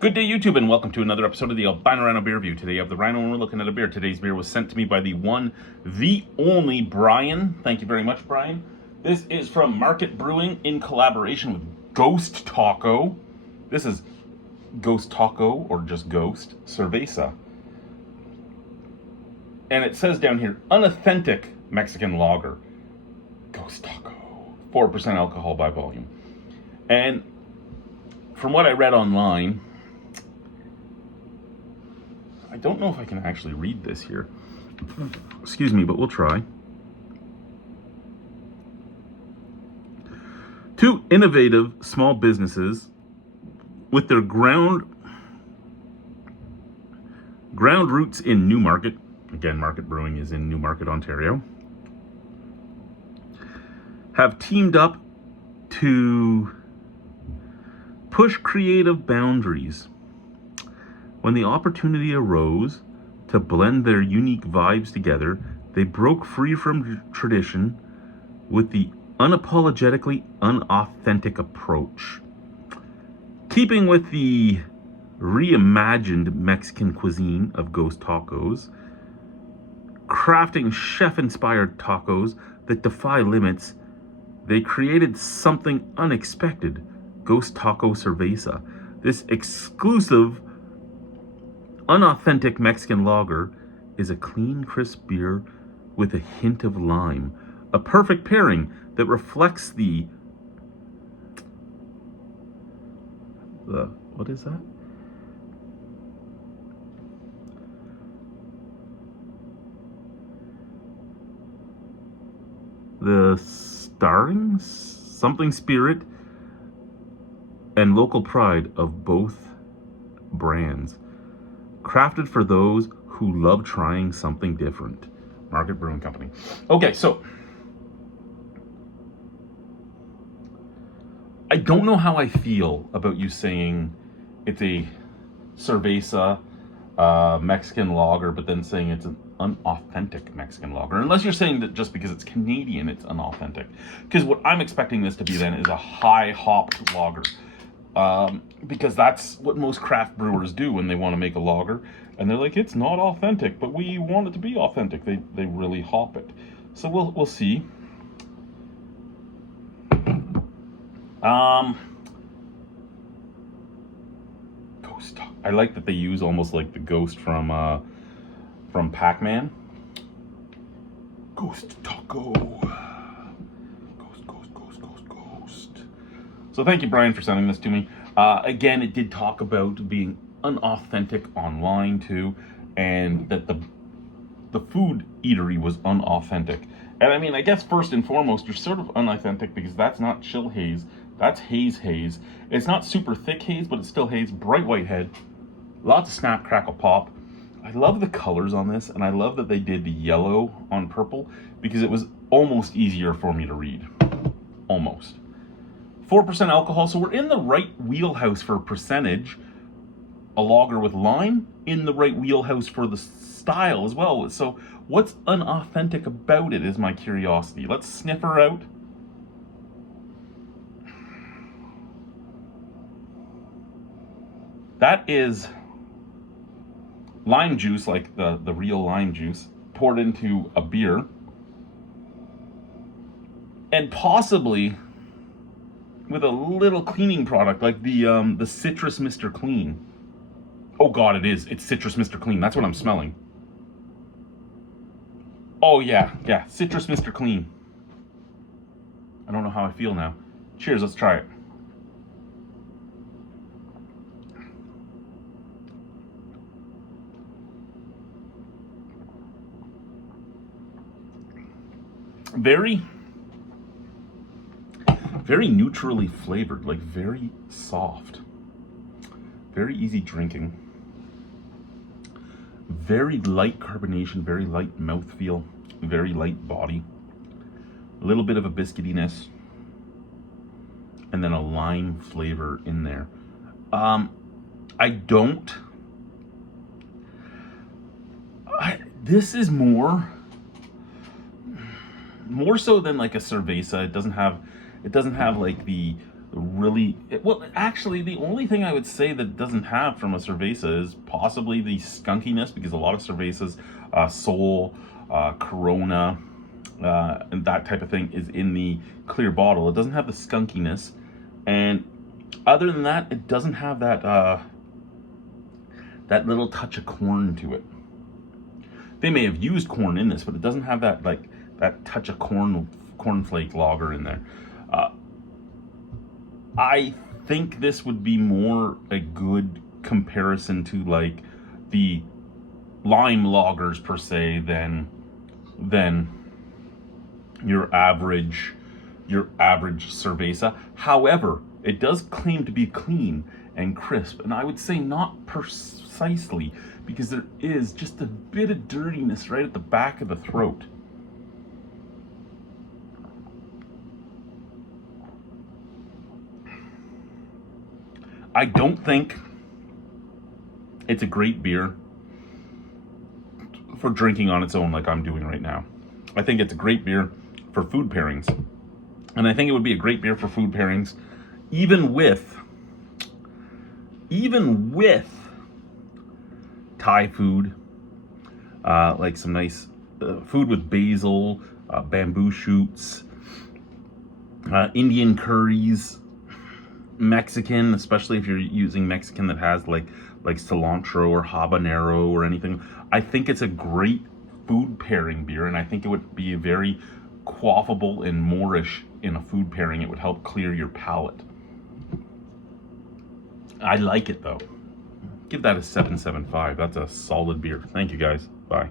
Good day, YouTube, and welcome to another episode of the Albino Rhino Beer Review. Today I have the Rhino, and we're looking at a beer. Today's beer was sent to me by the one, the only Brian. Thank you very much, Brian. This is from Market Brewing in collaboration with Ghost Taco. This is Ghost Taco, or just Ghost, Cerveza. And it says down here, unauthentic Mexican lager. Ghost Taco. 4% alcohol by volume. And from what I read online, I don't know if I can actually read this here. Excuse me, but we'll try. Two innovative small businesses with their ground roots in Newmarket. Again, Market Brewing is in Newmarket, Ontario. Have teamed up to push creative boundaries. When the opportunity arose to blend their unique vibes together, they broke free from tradition with the unapologetically unauthentic approach. Keeping with the reimagined Mexican cuisine of Ghost Tacos, crafting chef-inspired tacos that defy limits, they created something unexpected, Ghost Taco Cerveza. This exclusive unauthentic Mexican lager is a clean, crisp beer with a hint of lime. A perfect pairing that reflects the what is that? The starring something spirit and local pride of both brands. Crafted for those who love trying something different. Market Brewing Company. Okay, so I don't know how I feel about you saying it's a Cerveza Mexican lager, but then saying it's an unauthentic Mexican lager. Unless you're saying that just because it's Canadian, it's unauthentic. Because what I'm expecting this to be then is a high hopped lager. Because that's what most craft brewers do when they want to make a lager, and they're like, it's not authentic, but we want it to be authentic. They really hop it. So we'll see. Ghost Taco. I like that they use almost like the ghost from Pac-Man. Ghost Taco. Ghost. So thank you, Brian, for sending this to me. Again, it did talk about being unauthentic online too, and that the food eatery was unauthentic. And I mean, I guess first and foremost, you're sort of unauthentic because that's not chill haze, that's haze. It's not super thick haze, but it's still haze. Bright white head, lots of snap, crackle, pop. I love the colors on this, and I love that they did the yellow on purple because it was almost easier for me to read. Almost. 4% alcohol, so we're in the right wheelhouse for percentage. A lager with lime, in the right wheelhouse for the style as well. So what's unauthentic about it is my curiosity. Let's sniff her out. That is lime juice, like the real lime juice, poured into a beer. And possibly with a little cleaning product, like the Citrus Mr. Clean. Oh God, it is. It's Citrus Mr. Clean. That's what I'm smelling. Oh yeah, Citrus Mr. Clean. I don't know how I feel now. Cheers, let's try it. Very neutrally flavored, like very soft. Very easy drinking. Very light carbonation, very light mouthfeel, very light body. A little bit of a biscuitiness. And then a lime flavor in there. This is more so than like a Cerveza. It doesn't have like the Well, actually, the only thing I would say that it doesn't have from a Cerveza is possibly the skunkiness, because a lot of Cervezas, Sol, Corona, and that type of thing is in the clear bottle. It doesn't have the skunkiness, and other than that, it doesn't have that little touch of corn to it. They may have used corn in this, but it doesn't have that that touch of cornflake lager in there. I think this would be more a good comparison to like the lime lagers per se than your average Cerveza. However, it does claim to be clean and crisp, and I would say not precisely, because there is just a bit of dirtiness right at the back of the throat. I don't think it's a great beer for drinking on its own like I'm doing right now. I think it's a great beer for food pairings. And I think it would be a great beer for food pairings even with Thai food, like some nice food with basil, bamboo shoots, Indian curries, Mexican, especially if you're using Mexican that has like cilantro or habanero or anything. I think it's a great food pairing beer, and I think it would be very quaffable and moreish in a food pairing. It would help clear your palate. I like it though. Give that a 7.75. That's a solid beer. Thank you guys. Bye.